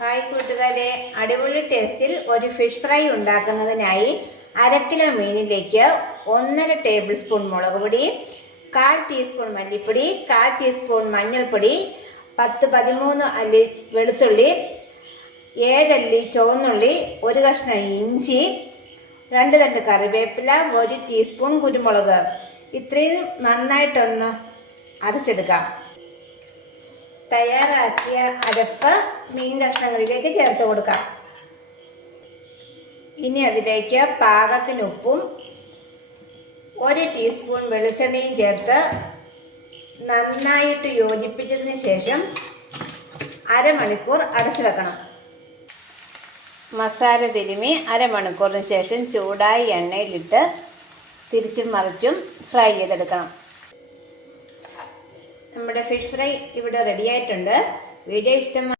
Hi കൂട്ടുകാരെ, അടിപൊളി ടേസ്റ്റിൽ ഒരു ഫിഷ് ഫ്രൈ ഉണ്ടാക്കുന്നതിനായി 1/2 കിലോ മീനിലേക്ക് 1.5 ടേബിൾ സ്പൂൺ മുളക് പൊടി, 1/4 ടീസ്പൂൺ മല്ലിപ്പൊടി, 1/4 ടീസ്പൂൺ മഞ്ഞൾപ്പൊടി, 10-13 അല്ലി വെളുത്തുള്ളി, 7 അല്ലി ചുവന്നുള്ളി, 1 കഷ്ണം ഇഞ്ചി, 2 തണ്ട് കറിവേപ്പില, 1 ടീസ്പൂൺ കുരുമുളക്. ഇത്രയും നന്നായിട്ടൊന്ന് അരച്ചെടുക്കാം. തയ്യാറാക്കിയ അരപ്പ് മീൻ കഷ്ണങ്ങളിലേക്ക് ചേർത്ത് കൊടുക്കാം. ഇനി അതിലേക്ക് പാകത്തിന് ഉപ്പും 1 ടീസ്പൂൺ വെളിച്ചെണ്ണയും ചേർത്ത് നന്നായിട്ട് യോജിപ്പിച്ചതിന് ശേഷം അരമണിക്കൂർ അടച്ചു വെക്കണം. മസാല തിരുമി അരമണിക്കൂറിന് ശേഷം ചൂടായ എണ്ണയിലിട്ട് തിരിച്ചും മറിച്ചും ഫ്രൈ ചെയ്തെടുക്കണം. നമ്മുടെ ഫിഷ് ഫ്രൈ ഇവിടെ റെഡി ആയിട്ടുണ്ട്. വീഡിയോ ഇഷ്ടമായി